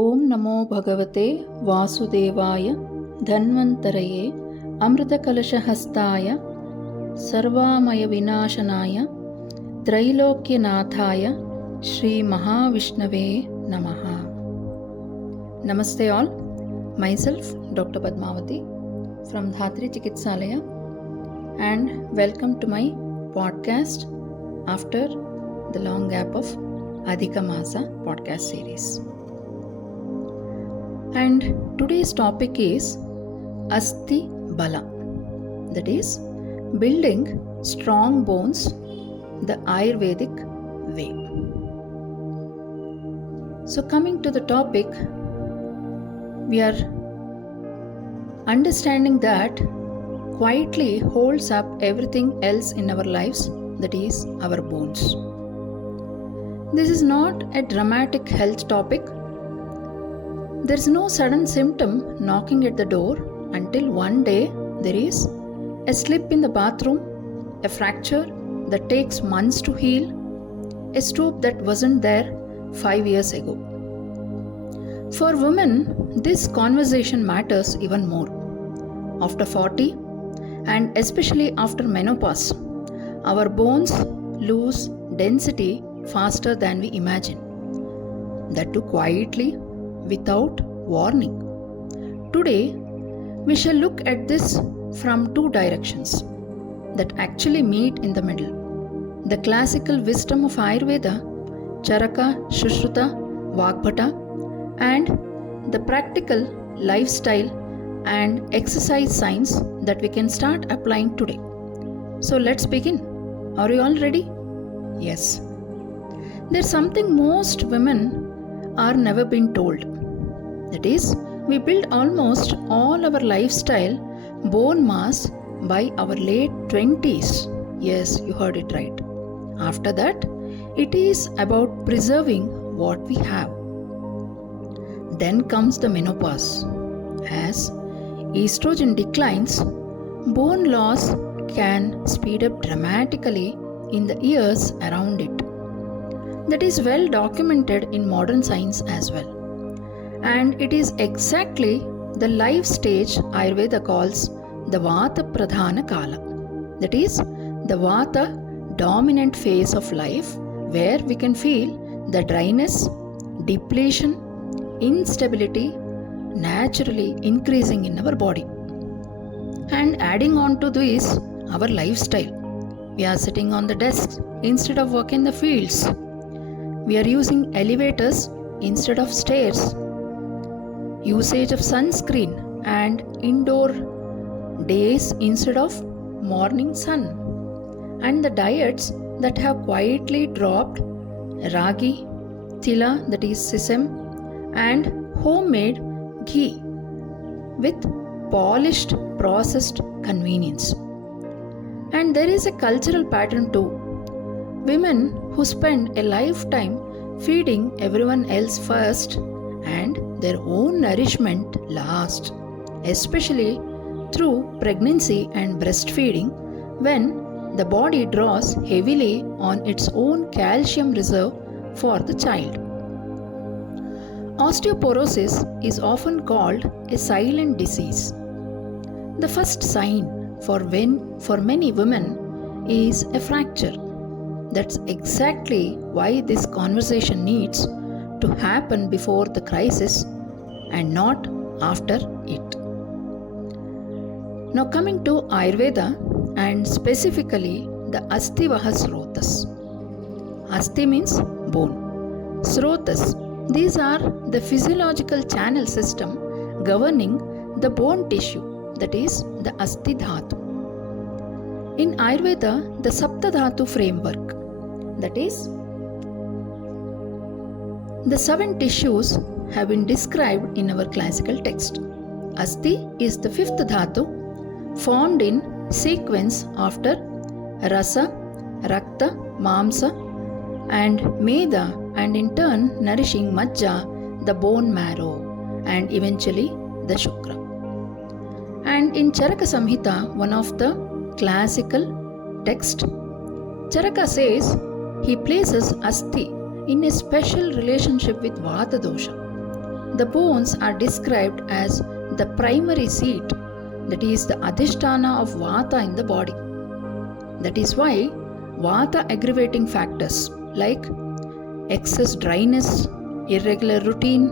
ओम नमो भगवते वासुदेवाय धन्वन्तरये अमृतकलशहस्ताय सर्वामयविनाशनाय त्रैलोक्यनाथाय श्री महाविष्णवे नमः. Namaste all. Myself Dr. Padmavati from Dhatri Chikitsalaya and welcome to my podcast after the long gap of Adhika Masa podcast series. And today's topic is Asthi Bala, that is building strong bones the Ayurvedic way. So coming to the topic, we are understanding that quietly holds up everything else in our lives, that is our bones. This is not a dramatic health topic. There is no sudden symptom knocking at the door until one day there is a slip in the bathroom, a fracture that takes months to heal, a stoop that wasn't there 5 years ago. For women, this conversation matters even more. After 40, and especially after menopause, our bones lose density faster than we imagine. That too quietly, without warning. Today, we shall look at this from two directions that actually meet in the middle. The classical wisdom of Ayurveda, Charaka, Shushruta, Vagbhata, and the practical lifestyle and exercise science that we can start applying today. So let's begin. Are you all ready? Yes. There's something most women are never been told. That is, we build almost all our lifestyle bone mass by our late 20s. Yes, you heard it right. After that, it is about preserving what we have. Then comes the menopause. As estrogen declines, bone loss can speed up dramatically in the years around it. That is well documented in modern science as well. And it is exactly the life stage Ayurveda calls the Vata Pradhana Kala. That is, the Vata dominant phase of life where we can feel the dryness, depletion, instability naturally increasing in our body. And adding on to this, our lifestyle. We are sitting on the desks instead of working in the fields. We are using elevators instead of stairs. Usage of sunscreen and indoor days instead of morning sun. And the diets that have quietly dropped ragi, tila, that is sesame, and homemade ghee with polished processed convenience. And there is a cultural pattern too. Women who spend a lifetime feeding everyone else first and their own nourishment last, especially through pregnancy and breastfeeding, when the body draws heavily on its own calcium reserve for the child. Osteoporosis is often called a silent disease. The first sign for many women is a fracture. That's exactly why this conversation needs to happen before the crisis and not after it. Now coming to Ayurveda and specifically the Asthi Srotas. Asthi means bone. Srotas, these are the physiological channel system governing the bone tissue, that is the Asthi Dhatu. In Ayurveda, the Sapta Dhatu framework, that is, the 7 tissues have been described in our classical text. Asthi is the 5th dhatu, formed in sequence after Rasa, Rakta, Mamsa and Meda, and in turn nourishing Majja, the bone marrow, and eventually the Shukra. And in Charaka Samhita, one of the classical texts, Charaka says he places Asthi in a special relationship with Vata dosha. the bones are described as the primary seat, that is the adhisthana of Vata in the body. That is why Vata aggravating factors like excess dryness, irregular routine,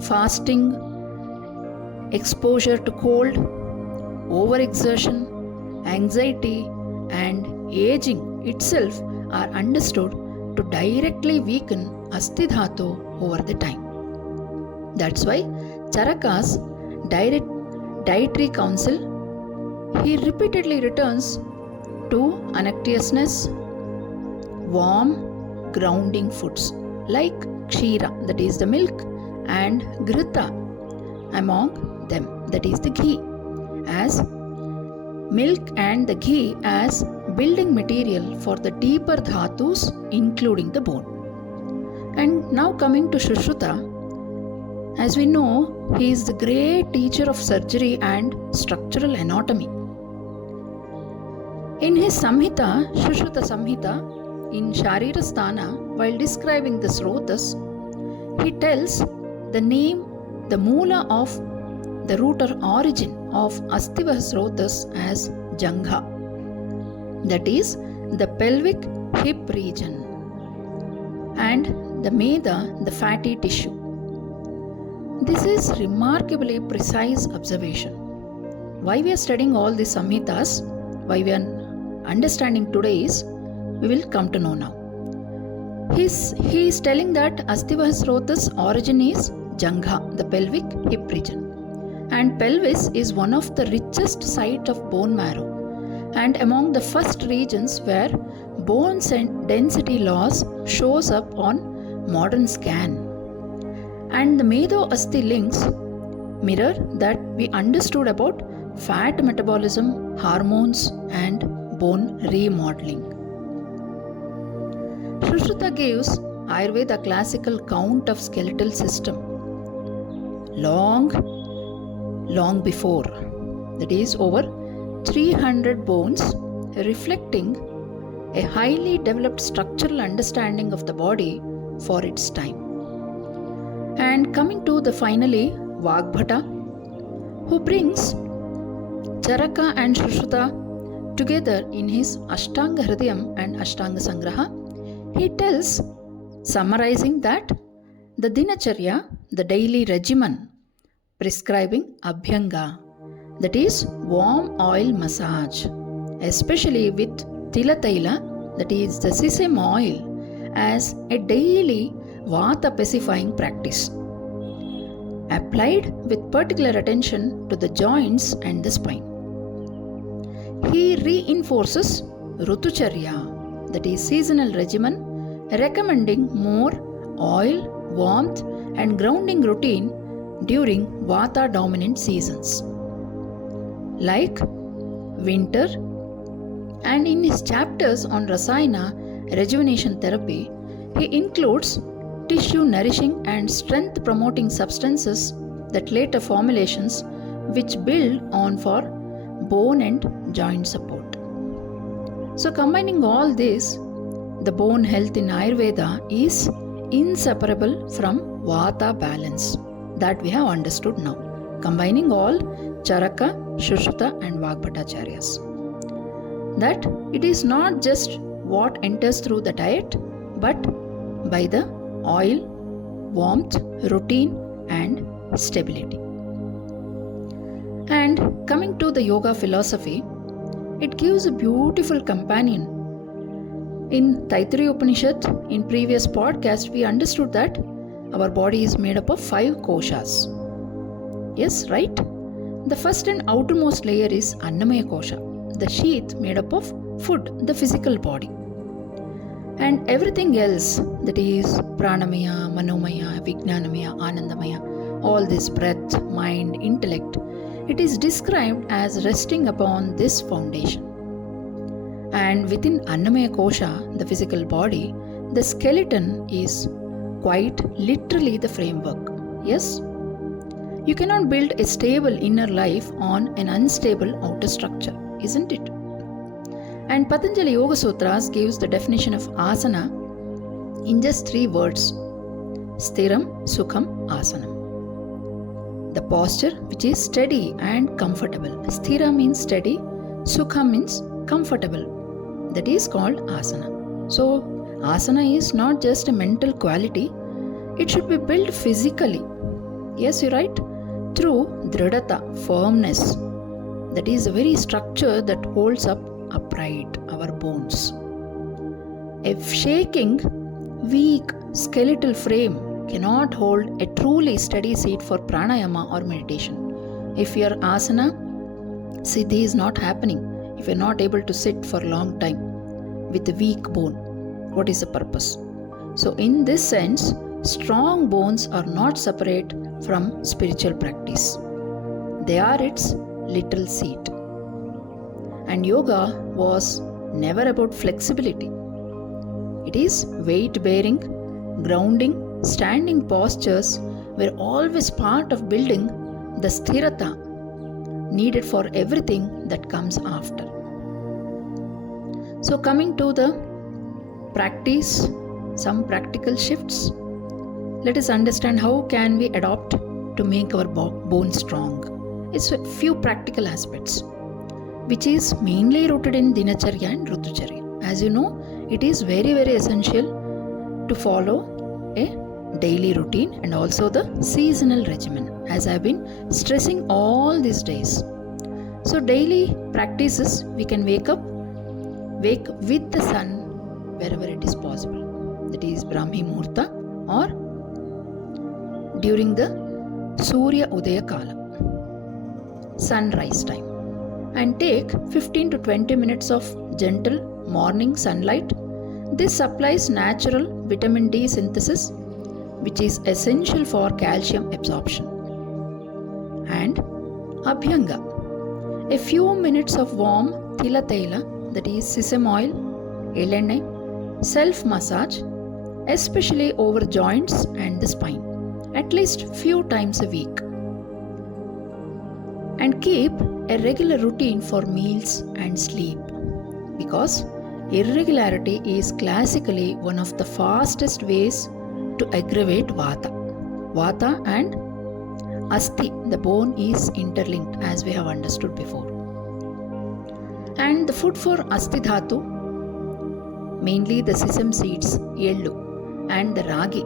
fasting, exposure to cold, overexertion, anxiety, and aging itself are understood to directly weaken Asthi Dhatu over the time. That's why Charaka's dietary counsel, he repeatedly returns to unctuousness, warm, grounding foods like kshira, that is the milk, and ghrita among them, that is the ghee, as milk and the ghee as building material for the deeper dhatus, including the bone. And now coming to Shushruta, as we know, he is the great teacher of surgery and structural anatomy. In his Samhita, Shushruta Samhita, in Sharirasthana, while describing the Srotas, he tells the name, the Moola of the root or origin of Astiva Srotas as Jangha, that is the pelvic hip region, and the Meda, the fatty tissue. This is remarkably precise observation. Why we are studying all these Samhitas, why we are understanding today is, we will come to know now. He is telling that Astiva Srotas origin is Jangha, the pelvic hip region. And pelvis is one of the richest site of bone marrow and among the first regions where bone density loss shows up on modern scan. And the Medo Asti links mirror that we understood about fat metabolism, hormones, and bone remodeling. Shushruta gives Ayurveda classical count of skeletal system long before, that is over 300 bones, reflecting a highly developed structural understanding of the body for its time. And coming to the finally Vagbhata, who brings Charaka and Shushruta together in his Ashtanga Hridayam and Ashtanga Sangraha, he tells, summarizing that the Dinacharya, the daily regimen, prescribing Abhyanga, that is warm oil massage, especially with Tilataila, that is the sesame oil, as a daily Vata pacifying practice, applied with particular attention to the joints and the spine. He reinforces Rutucharya, that is seasonal regimen, recommending more oil, warmth, and grounding routine during Vata dominant seasons like winter. And in his chapters on Rasayana rejuvenation therapy, he includes tissue nourishing and strength promoting substances that later formulations which build on for bone and joint support. So combining all this, the bone health in Ayurveda is inseparable from Vata balance that we have understood now, combining all Charaka, Shushruta and Vagbhatacharyas. That it is not just what enters through the diet, but by the oil, warmth, routine and stability. And coming to the yoga philosophy, it gives a beautiful companion. In Taittiriya Upanishad, in previous podcast, we understood that our body is made up of 5 koshas. Yes, right? The first and outermost layer is Annamaya kosha, the sheath made up of food, the physical body. And everything else, that is Pranamaya, Manomaya, Vijnanamaya, Anandamaya, all this breath, mind, intellect, it is described as resting upon this foundation. And within Annamaya kosha, the physical body, the skeleton is quite literally the framework. Yes? You cannot build a stable inner life on an unstable outer structure, isn't it? And Patanjali Yoga Sutras gives the definition of asana in just 3 words: Stiram, Sukham, Asanam. The posture which is steady and comfortable. Sthira means steady, Sukha means comfortable. That is called asana. So, asana is not just a mental quality, it should be built physically. Yes, you're right. Through dridata, firmness. That is a very structure that holds up upright our bones. A shaking, weak skeletal frame cannot hold a truly steady seat for pranayama or meditation. If your asana siddhi is not happening, if you're not able to sit for a long time with a weak bone, what is the purpose? So in this sense, strong bones are not separate from spiritual practice. They are its little seat. And yoga was never about flexibility. It is weight bearing, grounding, standing postures were always part of building the sthirata needed for everything that comes after. So coming to the practice, some practical shifts. Let us understand how can we adopt to make our bone strong. It's a few practical aspects which is mainly rooted in dinacharya and rutucharya. As you know, it is very essential to follow a daily routine and also the seasonal regimen, as I have been stressing all these days. So daily practices, we can wake with the sun wherever it is possible. That is Brahmi Muhurta or during the Surya Udaya Kala, sunrise time, and take 15 to 20 minutes of gentle morning sunlight. This supplies natural vitamin D synthesis, which is essential for calcium absorption. And Abhyanga, a few minutes of warm Tila Tela, that is sesame oil, elenne, self massage, especially over joints and the spine, at least few times a week. And keep a regular routine for meals and sleep, because irregularity is classically one of the fastest ways to aggravate Vata. Vata and Asthi, the bone, is interlinked, as we have understood before. And the food for Asthi Dhatu, mainly the sesame seeds, yellow, and the ragi,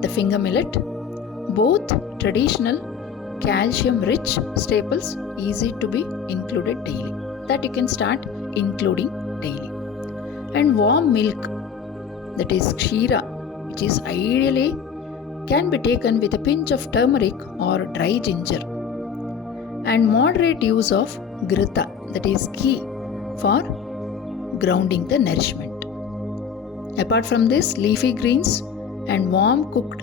the finger millet, both traditional calcium-rich staples, easy to be included daily. That you can start including daily. And warm milk, that is kshira, which is ideally can be taken with a pinch of turmeric or dry ginger. And moderate use of grita, that is ghee, for grounding the nourishment. Apart from this, leafy greens and warm cooked,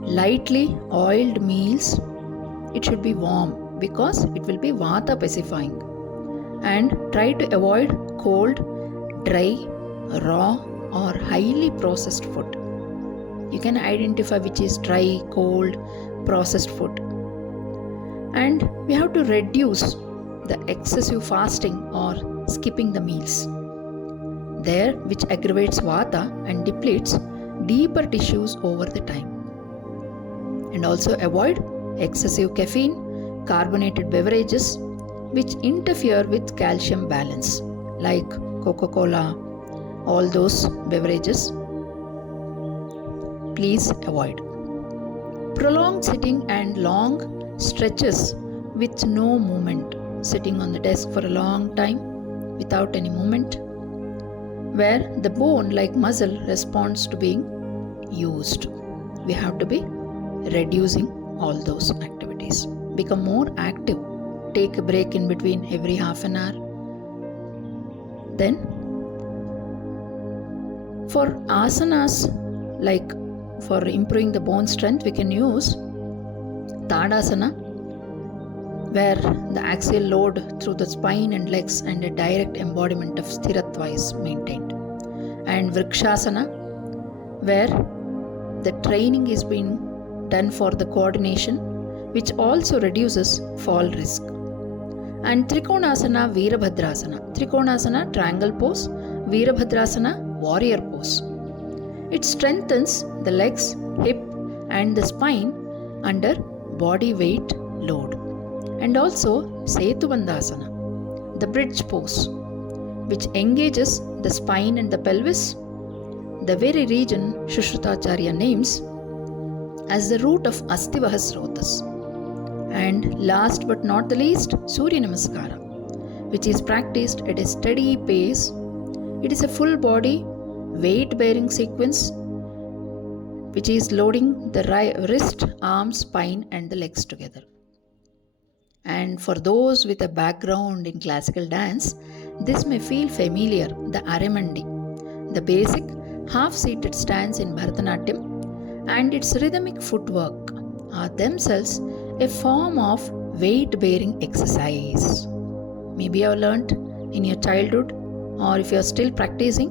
lightly oiled meals, it should be warm because it will be vata pacifying. And try to avoid cold, dry, raw or highly processed food. You can identify which is dry, cold, processed food. And we have to reduce the excessive fasting or skipping the meals, there which aggravates vata and depletes deeper tissues over the time. And also avoid excessive caffeine, carbonated beverages which interfere with calcium balance, like Coca-Cola, all those beverages. Please avoid. Prolonged sitting and long stretches with no movement, sitting on the desk for a long time without any movement, where the bone like muscle responds to being used. We have to be reducing all those activities. Become more active. Take a break in between every half an hour. Then for asanas, like for improving the bone strength, we can use Tadasana, where the axial load through the spine and legs and a direct embodiment of Sthiratva is maintained. And Vrikshasana, where the training is being done for the coordination, which also reduces fall risk. And Trikonasana, Virabhadrasana. Trikonasana, triangle pose. Virabhadrasana, warrior pose. It strengthens the legs, hip and the spine under body weight load. And also Setubandhasana, the bridge pose, which engages the spine and the pelvis, the very region Shushrutacharya names as the root of Asthi Bala. And last but not the least, Surya Namaskara, which is practiced at a steady pace. It is a full body weight bearing sequence which is loading the wrist, arms, spine, and the legs together. And for those with a background in classical dance, this may feel familiar, the Aramandi, the basic half-seated stance in Bharatanatyam, and its rhythmic footwork are themselves a form of weight-bearing exercise. Maybe you have learnt in your childhood, or if you are still practicing,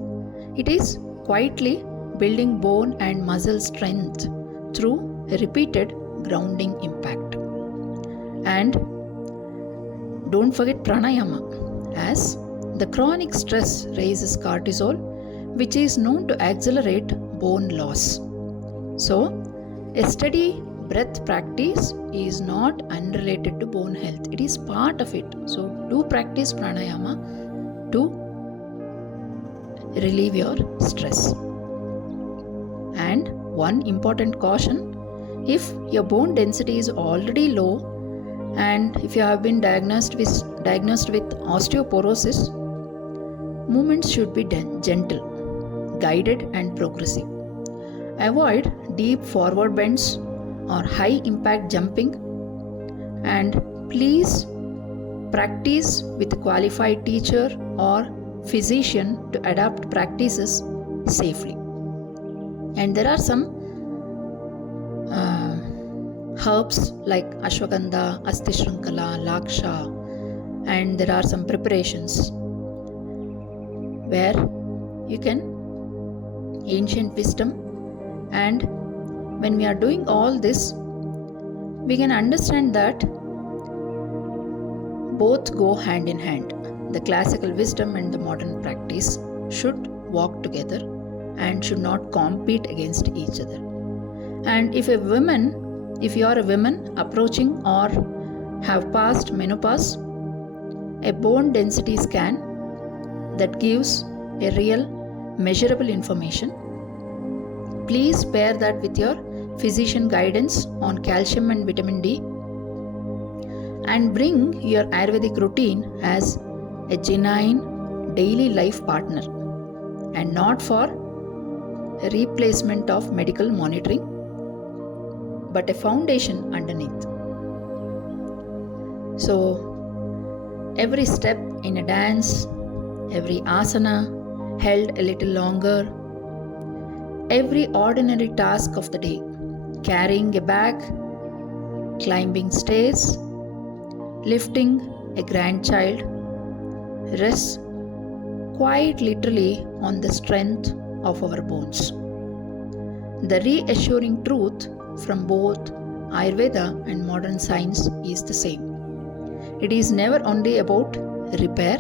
it is quietly building bone and muscle strength through a repeated grounding impact. And don't forget pranayama, as the chronic stress raises cortisol, which is known to accelerate bone loss. So, a steady breath practice is not unrelated to bone health, it is part of it. So, do practice pranayama to relieve your stress. And one important caution, if your bone density is already low and if you have been diagnosed with osteoporosis, movements should be gentle, guided and progressive. Avoid deep forward bends or high impact jumping, and please practice with a qualified teacher or physician to adapt practices safely. And there are some herbs like ashwagandha, asti shrinkala, laksha, and there are some preparations where you can ancient wisdom. And when we are doing all this, we can understand that both go hand in hand. The classical wisdom and the modern practice should walk together and should not compete against each other. And if you are a woman approaching or have passed menopause, a bone density scan that gives a real measurable information. Please pair that with your physician guidance on calcium and vitamin D, and bring your Ayurvedic routine as a genuine daily life partner and not for a replacement of medical monitoring, but a foundation underneath. So, every step in a dance, every asana held a little longer, every ordinary task of the day, carrying a bag, climbing stairs, lifting a grandchild, rests quite literally on the strength of our bones. The reassuring truth from both Ayurveda and modern science is the same. It is never only about repair,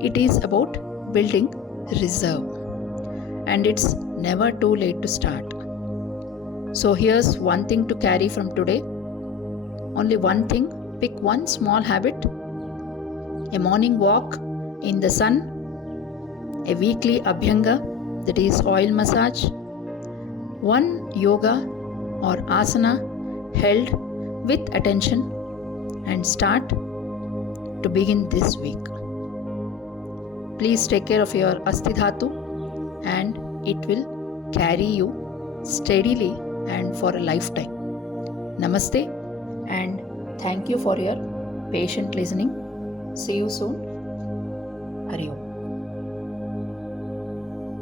it is about building reserve. And it's never too late to start. So here's one thing to carry from today. Only one thing. Pick one small habit: a morning walk in the sun, a weekly abhyanga, that is oil massage, one yoga or asana held with attention, and start to begin this week. Please take care of your Asthi Dhatu, and it will carry you steadily and for a lifetime. Namaste, and thank you for your patient listening. See you soon. Hari Om.